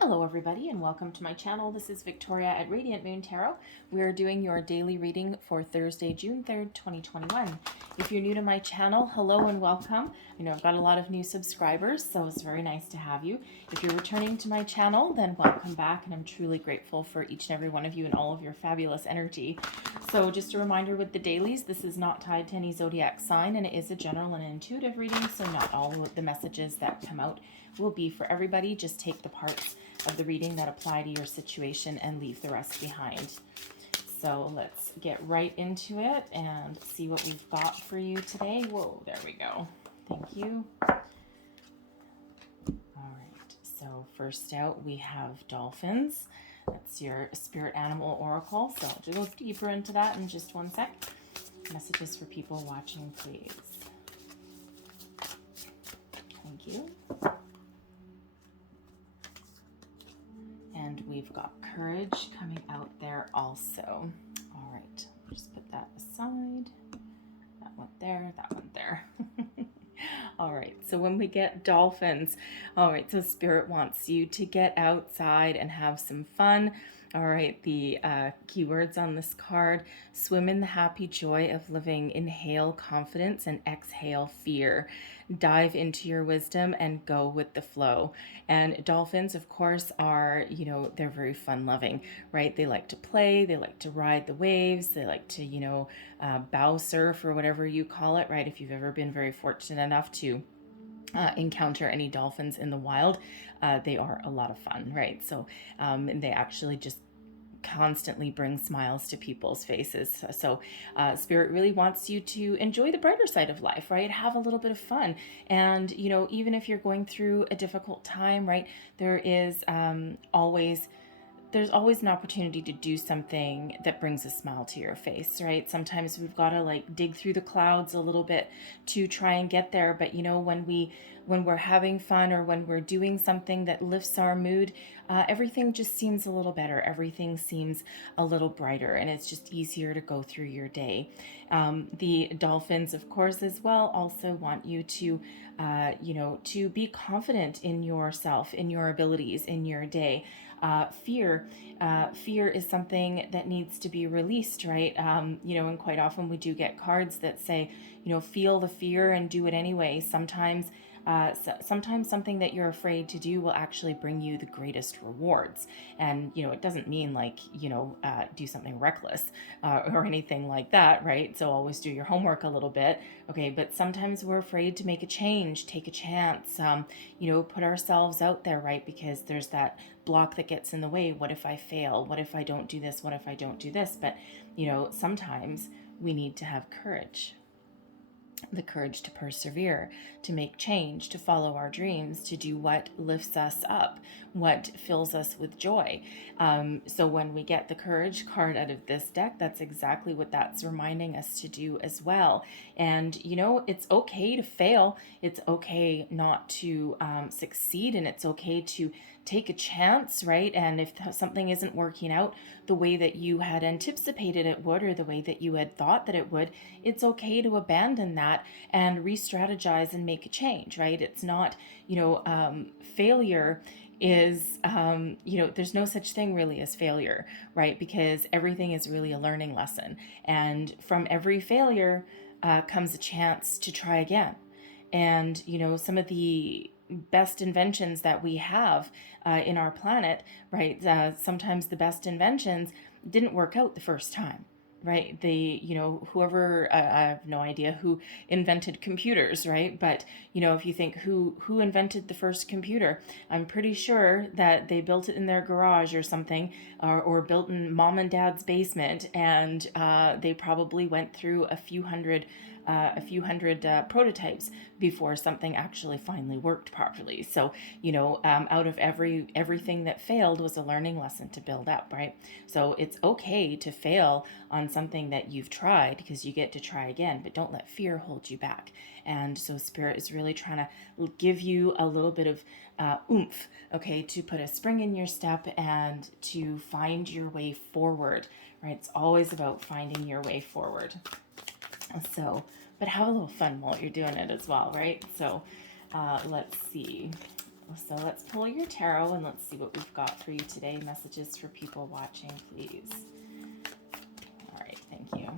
Hello everybody and welcome to my channel. This is Victoria at Radiant Moon Tarot. We're doing your daily reading for Thursday, June 3rd, 2021. If you're new to my channel, hello and welcome. I know I've got a lot of new subscribers, so it's very nice to have you. If you're returning to my channel, then welcome back, and I'm truly grateful for each and every one of you and all of your fabulous energy. So just a reminder with the dailies, this is not tied to any zodiac sign, and it is a general and intuitive reading, so not all of the messages that come out will be for everybody. Just take the parts of the reading that apply to your situation and leave the rest behind. So let's get right into it and see what we've got for you today. Whoa, there we go. Thank you. All right, so first out we have Dolphins. That's your spirit animal oracle. So I'll go deeper into that in just one sec. Messages for people watching, please. Thank you. And we've got courage coming out there also. All right, just put that aside. That one there, that one there. All right, so when we get Dolphins, all right, so Spirit wants you to get outside and have some fun. All right, the keywords on this card: swim in the happy joy of living, inhale confidence and exhale fear, dive into your wisdom and go with the flow. And dolphins, of course, are, they're very fun loving, right? They like to play, they like to ride the waves, they like to, bow surf or whatever you call it, right? If you've ever been very fortunate enough to encounter any dolphins in the wild, they are a lot of fun, right? So and they actually just constantly bring smiles to people's faces. So Spirit really wants you to enjoy the brighter side of life, right? Have a little bit of fun. And, even if you're going through a difficult time, right, there's always an opportunity to do something that brings a smile to your face, right? Sometimes we've got to dig through the clouds a little bit to try and get there. But when we're having fun or when we're doing something that lifts our mood, everything just seems a little better. Everything seems a little brighter, and it's just easier to go through your day. The dolphins, of course, as well, also want you to, to be confident in yourself, in your abilities, in your day. Fear is something that needs to be released, right? And quite often we do get cards that say, feel the fear and do it anyway. Sometimes something that you're afraid to do will actually bring you the greatest rewards. And, it doesn't mean do something reckless or anything like that, right? So always do your homework a little bit. Okay, but sometimes we're afraid to make a change, take a chance, put ourselves out there, right? Because there's that block that gets in the way. What if I fail? What if I don't do this? What if I don't do this? But, sometimes we need to have courage. The courage to persevere, to make change, to follow our dreams, to do what lifts us up, what fills us with joy. So when we get the courage card out of this deck, that's exactly what that's reminding us to do as well. And, it's okay to fail. It's okay not to succeed, and it's okay to take a chance, right? And if something isn't working out the way that you had anticipated it would, or the way that you had thought that it would, it's okay to abandon that and re-strategize and make a change, right? It's not, failure is, there's no such thing really as failure, right? Because everything is really a learning lesson. And from every failure comes a chance to try again. And, some of the best inventions that we have in our planet, right? Sometimes the best inventions didn't work out the first time, right? Whoever, I have no idea who invented computers, right? But, if you think who invented the first computer, I'm pretty sure that they built it in their garage or something, or built in mom and dad's basement, and they probably went through a few hundred prototypes before something actually finally worked properly. So, out of everything that failed was a learning lesson to build up, right? So it's okay to fail on something that you've tried, because you get to try again, but don't let fear hold you back. And so Spirit is really trying to give you a little bit of oomph, okay, to put a spring in your step and to find your way forward, right? It's always about finding your way forward. So, but have a little fun while you're doing it as well, right? So let's see. So let's pull your tarot and let's see what we've got for you today. Messages for people watching, please. All right, thank you.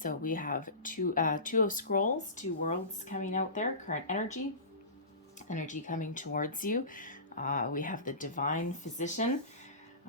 So we have two of scrolls, two worlds coming out there, current energy coming towards you. We have the divine physician.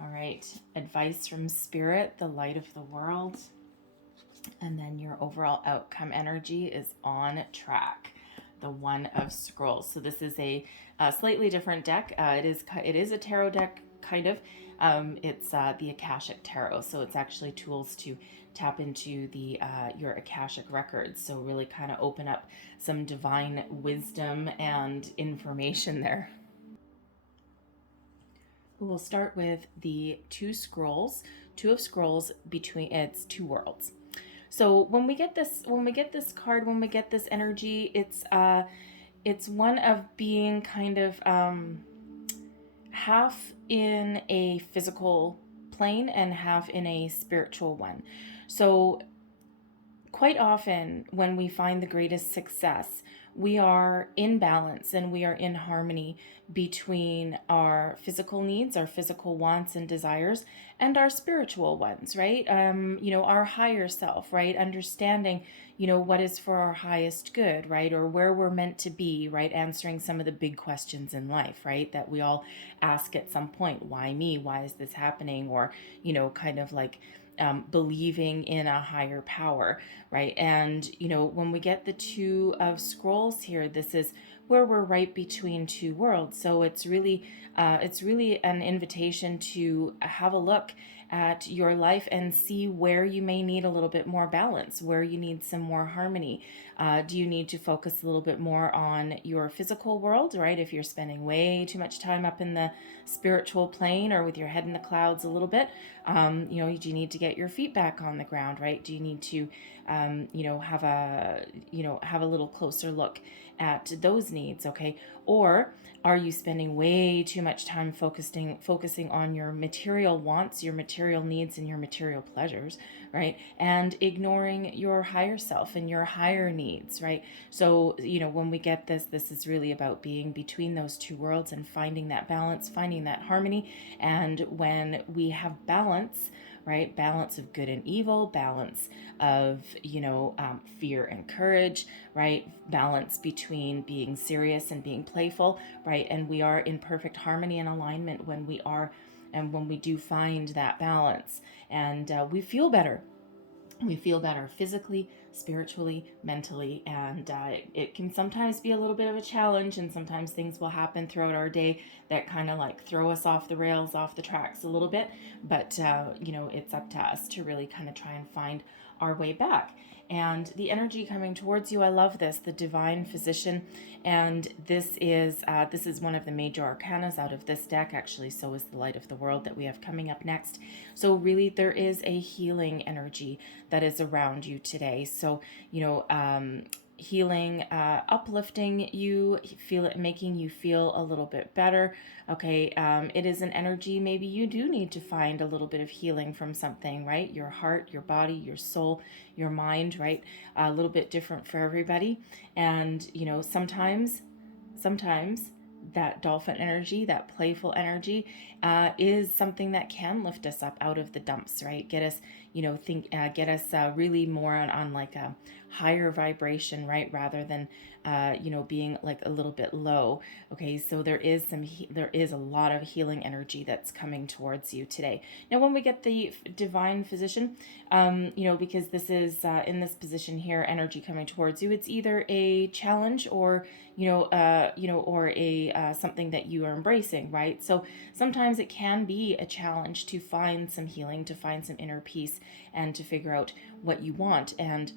All right, advice from spirit, the light of the world. And then your overall outcome energy is on track, the one of scrolls. So this is a slightly different deck. It is a tarot deck, kind of. It's the Akashic Tarot. So it's actually tools to tap into the your Akashic records. So really kind of open up some divine wisdom and information there. We'll start with the two of scrolls between its two worlds. So when we get this card, when we get this energy, it's one of being kind of half in a physical plane and half in a spiritual one. So quite often when we find the greatest success, we are in balance and we are in harmony between our physical needs, our physical wants and desires, and our spiritual ones, right? Our higher self, right? Understanding, what is for our highest good, right? Or where we're meant to be, right? Answering some of the big questions in life, right? That we all ask at some point. Why me? Why is this happening? Or, kind of like believing in a higher power, right? And, when we get the two of scrolls here, this is where we're right between two worlds. So it's really an invitation to have a look at your life and see where you may need a little bit more balance, where you need some more harmony. Do you need to focus a little bit more on your physical world, right? If you're spending way too much time up in the spiritual plane or with your head in the clouds a little bit, do you need to get your feet back on the ground, right? Do you need to, have a little closer look at those needs, okay? Or are you spending way too much time focusing on your material wants, your material needs, and your material pleasures, right? And ignoring your higher self and your higher needs, right? So, when we get this is really about being between those two worlds and finding that balance, finding that harmony. And when we have balance, right? Balance of good and evil, balance of, fear and courage, right? Balance between being serious and being playful, right? And we are in perfect harmony and alignment when we do find that balance, and we feel better. We feel better physically, spiritually, mentally, and it can sometimes be a little bit of a challenge, and sometimes things will happen throughout our day that kind of like throw us off the rails, off the tracks a little bit, but it's up to us to really kind of try and find our way back. And the energy coming towards you, I love this, the divine physician, and this is one of the major arcanas out of this deck. Actually, so is the light of the world that we have coming up next. So really there is a healing energy that is around you today. So healing, uplifting you, making you feel a little bit better. Okay, it is an energy. Maybe you do need to find a little bit of healing from something, right? Your heart, your body, your soul, your mind, right? A little bit different for everybody. And sometimes that dolphin energy, that playful energy, is something that can lift us up out of the dumps, right? Get us, get us really more on like a higher vibration, right? Rather than, being like a little bit low. Okay, so there is a lot of healing energy that's coming towards you today. Now, when we get the divine physician, because this is in this position here, energy coming towards you, it's either a challenge or or a something that you are embracing, right? So sometimes it can be a challenge to find some healing, to find some inner peace, and to figure out what you want, and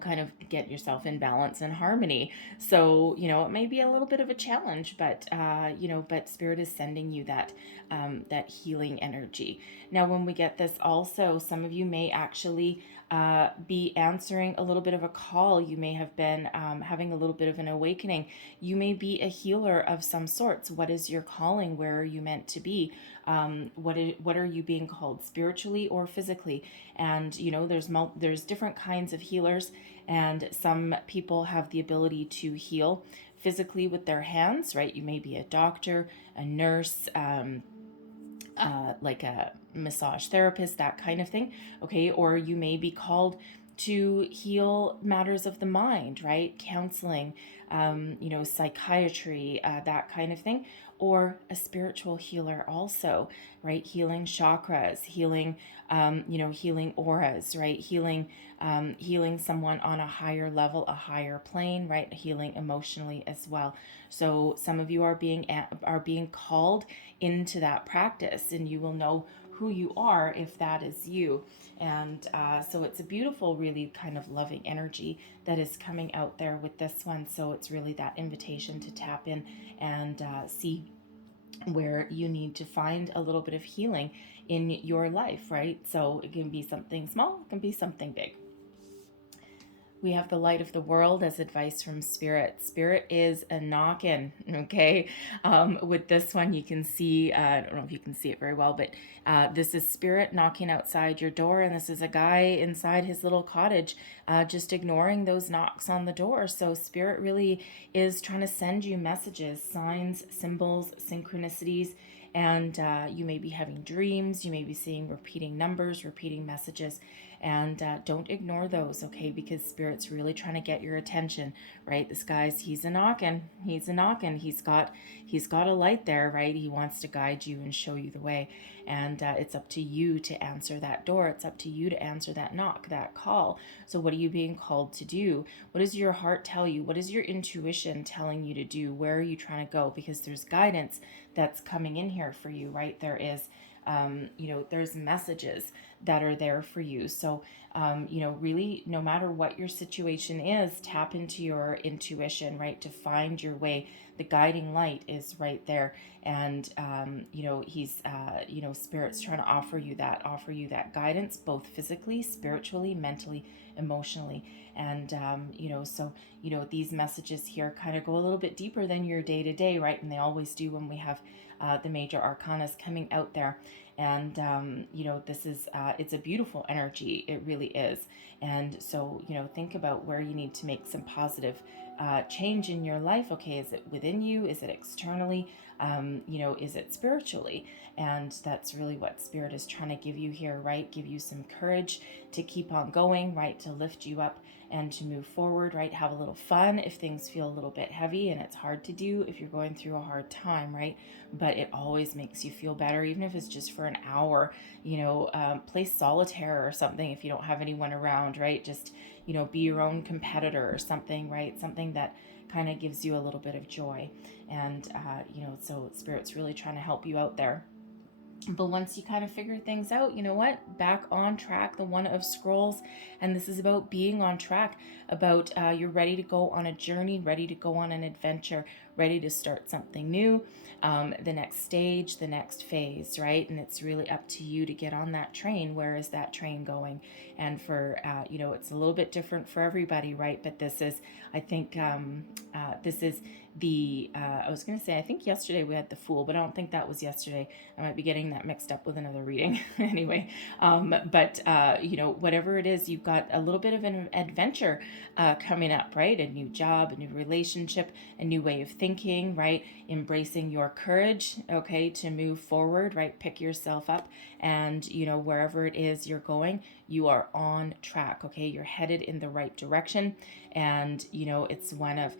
kind of get yourself in balance and harmony. So, it may be a little bit of a challenge, but, but Spirit is sending you that healing energy. Now, when we get this also, some of you may actually be answering a little bit of a call. You may have been having a little bit of an awakening. You may be a healer of some sorts. What is your calling? Where are you meant to be? What are you being called, spiritually or physically? And there's different kinds of healers, and some people have the ability to heal physically with their hands, right? You may be a doctor, a nurse, like a massage therapist, that kind of thing, okay? Or you may be called to heal matters of the mind, right? Counseling, psychiatry, that kind of thing. Or a spiritual healer also, right? Healing chakras, healing auras, right? Healing someone on a higher level, a higher plane, right? Healing emotionally as well. So some of you are being called into that practice, and you will know who you are if that is you. And so it's a beautiful, really kind of loving energy that is coming out there with this one. So it's really that invitation to tap in and see where you need to find a little bit of healing in your life, right? So it can be something small, it can be something big. We have the light of the world as advice from Spirit. Spirit is a knockin', okay? With this one, you can see, I don't know if you can see it very well, but this is Spirit knocking outside your door, and this is a guy inside his little cottage just ignoring those knocks on the door. So Spirit really is trying to send you messages, signs, symbols, synchronicities, and you may be having dreams, you may be seeing repeating numbers, repeating messages, and don't ignore those, okay? Because Spirit's really trying to get your attention, right? This guy's, he's a knocking, he's got a light there, right? He wants to guide you and show you the way, and it's up to you to answer that door. It's up to you to answer that knock, that call. So what are you being called to do? What does your heart tell you? What is your intuition telling you to do? Where are you trying to go? Because there's guidance that's coming in here for you, right? There is there's messages that are there for you. So, really, no matter what your situation is, tap into your intuition, right? To find your way. The guiding light is right there. And, Spirit's trying to offer you that guidance, both physically, spiritually, mentally, emotionally. And, these messages here kind of go a little bit deeper than your day to day, right? And they always do when we have the major arcanas coming out there. And this is it's a beautiful energy, it really is. And so think about where you need to make some positive change in your life. Okay, is it within you? Is it externally? Is it spiritually? And that's really what Spirit is trying to give you here, right? Give you some courage to keep on going, right? To lift you up and to move forward, right? Have a little fun if things feel a little bit heavy, and it's hard to do if you're going through a hard time, right? But it always makes you feel better, even if it's just for an hour. Play solitaire or something if you don't have anyone around, right? Just be your own competitor or something, right? Something that kind of gives you a little bit of joy. And so Spirit's really trying to help you out there. But once you kind of figure things out, you know what? Back on track, the One of Scrolls. And this is about being on track, about you're ready to go on a journey, ready to go on an adventure, ready to start something new, the next stage, the next phase, right? And it's really up to you to get on that train. Where is that train going? And for, it's a little bit different for everybody, right? But this is, I think, this is I was going to say, I think yesterday we had the Fool, but I don't think that was yesterday. I might be getting that mixed up with another reading. Anyway, whatever it is, you've got a little bit of an adventure coming up, right? A new job, a new relationship, a new way of thinking, right? Embracing your courage, okay, to move forward, right? Pick yourself up, and, wherever it is you're going, you are on track, okay? You're headed in the right direction, and, it's one of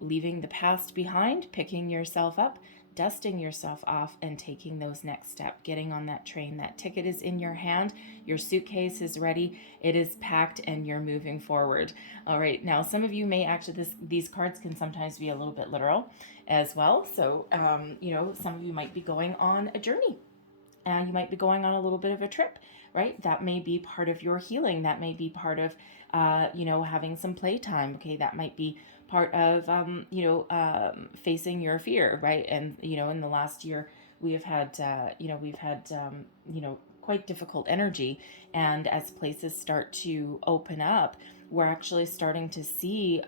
leaving the past behind, picking yourself up, dusting yourself off, and taking those next steps, getting on that train. That ticket is in your hand, your suitcase is ready, it is packed, and you're moving forward. All right, now some of you may actually, these cards can sometimes be a little bit literal as well. So, some of you might be going on a journey. You might be going on a little bit of a trip, right? That may be part of your healing. That may be part of, having some playtime. Okay, that might be part of, facing your fear, right? And in the last year, we have had, quite difficult energy. And as places start to open up, we're actually starting to see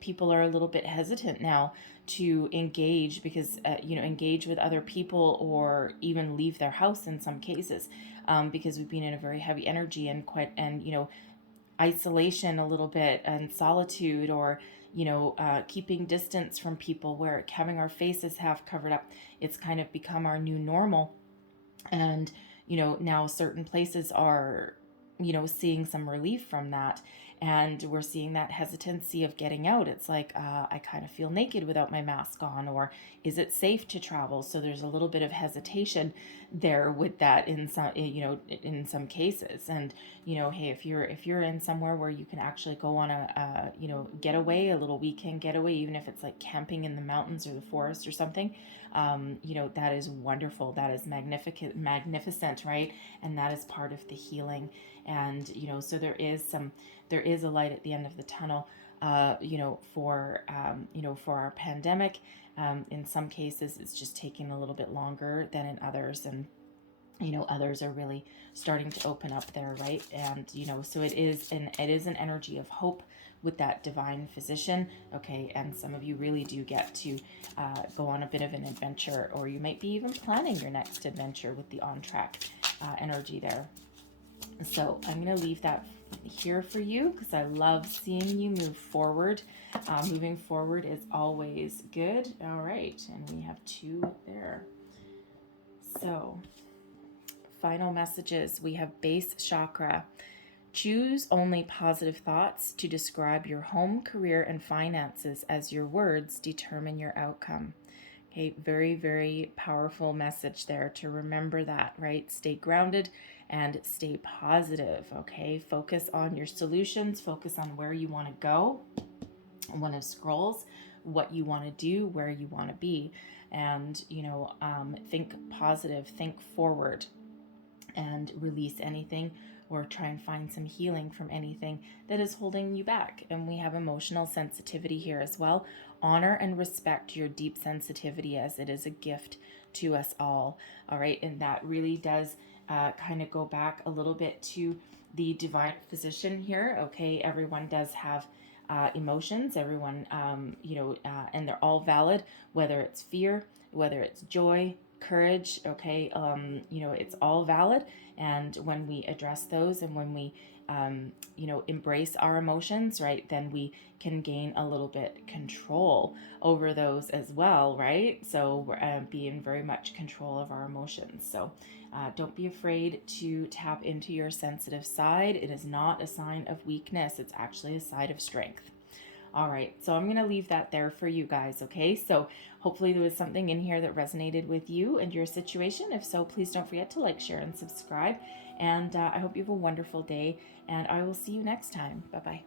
people are a little bit hesitant now to engage, because engage with other people, or even leave their house in some cases, because we've been in a very heavy energy and isolation a little bit, and solitude, or keeping distance from people, where having our faces half covered up, it's kind of become our new normal. And now certain places are seeing some relief from that, and we're seeing that hesitancy of getting out. It's like, I kind of feel naked without my mask on, or is it safe to travel? So there's a little bit of hesitation there with that in some cases. And hey, if you're in somewhere where you can actually go on a getaway, a little weekend getaway, even if it's like camping in the mountains or the forest or something, that is wonderful. That is magnificent, right? And that is part of the healing. And so there is a light at the end of the tunnel, for our pandemic. In some cases, it's just taking a little bit longer than in others, and others are really starting to open up there, right? And so it is an energy of hope with that divine physician, okay? And some of you really do get to go on a bit of an adventure, or you might be even planning your next adventure with the on track energy there. So I'm going to leave that here for you, because I love seeing you move forward. Moving forward is always good. All right, and we have 2 there. So final messages. We have base chakra. Choose only positive thoughts to describe your home, career, and finances, as your words determine your outcome. Okay, very, very powerful message there to remember that, right? Stay grounded and stay positive, okay? Focus on your solutions, focus on where you want to go. One of scrolls, what you want to do, where you want to be, and think positive, think forward, and release anything, or try and find some healing from anything that is holding you back. And we have emotional sensitivity here as well. Honor and respect your deep sensitivity, as it is a gift to us all. All right, and that really does kind of go back a little bit to the divine physician here. Okay, everyone does have emotions, everyone, and they're all valid, whether it's fear, whether it's joy, courage, okay, it's all valid. And when we address those, and when we embrace our emotions, right, then we can gain a little bit control over those as well, right? So we're being very much control of our emotions. So don't be afraid to tap into your sensitive side. It is not a sign of weakness. It's actually a sign of strength. All right, so I'm going to leave that there for you guys, okay? So hopefully there was something in here that resonated with you and your situation. If so, please don't forget to like, share, and subscribe. And I hope you have a wonderful day, and I will see you next time. Bye-bye.